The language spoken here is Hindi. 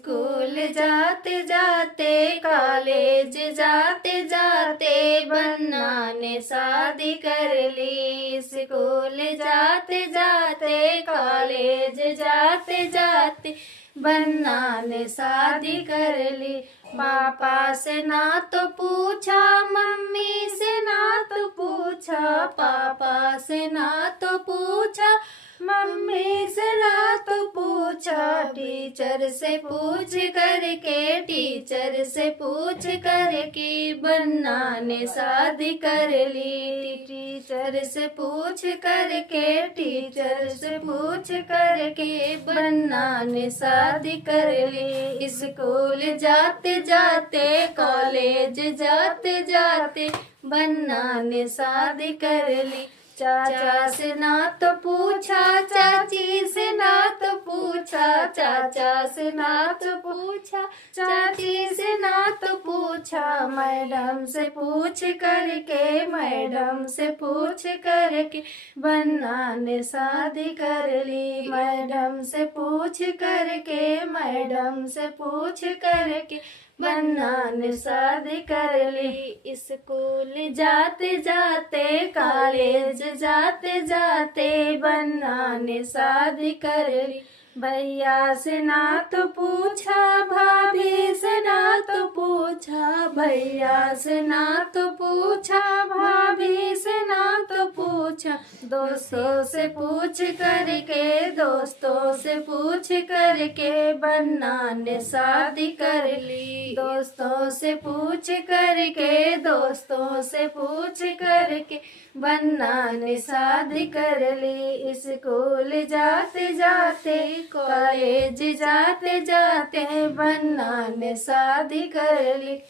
स्कूल जाते जाते कॉलेज जाते जाते बन्ना ने शादी कर ली। स्कूल जाते जाते कॉलेज जाते जाते बन्ना ने शादी कर ली। पापा से ना तो पूछा, मम्मी से ना तो पूछा, पापा से ना तो पूछा, मम्मी से ना तो पूछा, टीचर से पूछ करके, टीचर से पूछ करके बन्ना ने शादी कर ली। टीचर से पूछ करके, टीचर से पूछ करके बन्ना ने शादी कर ली। स्कूल जाते जाते कॉलेज जाते जाते बन्ना ने शादी कर ली। चाचा से ना तो पूछा, चाची से ना तो पूछा, चाचा से ना तो पूछा, चाची से ना तो पूछा, मैडम से पूछ करके, मैडम से पूछ करके बन्ना ने शादी कर ली। मैडम से पूछ करके, मैडम से पूछ करके बन्ना ने शादी कर ली। स्कूल जाते जाते कॉलेज जाते जाते बन्ना ने शादी कर ली। भैया से ना तो पूछा, भाभी से ना तो पूछा, भैया से ना तो पूछा, भाभी से ना तो पूछा, दोस्तों से पूछ करके, दोस्तों से पूछ करके बन्ना ने शादी कर ली। दोस्तों से पूछ करके, दोस्तों से पूछ करके बन्ना ने शादी कर ली। स्कूल जाते जाते कॉलेज जाते जाते बन्ना ने शादी कर ली।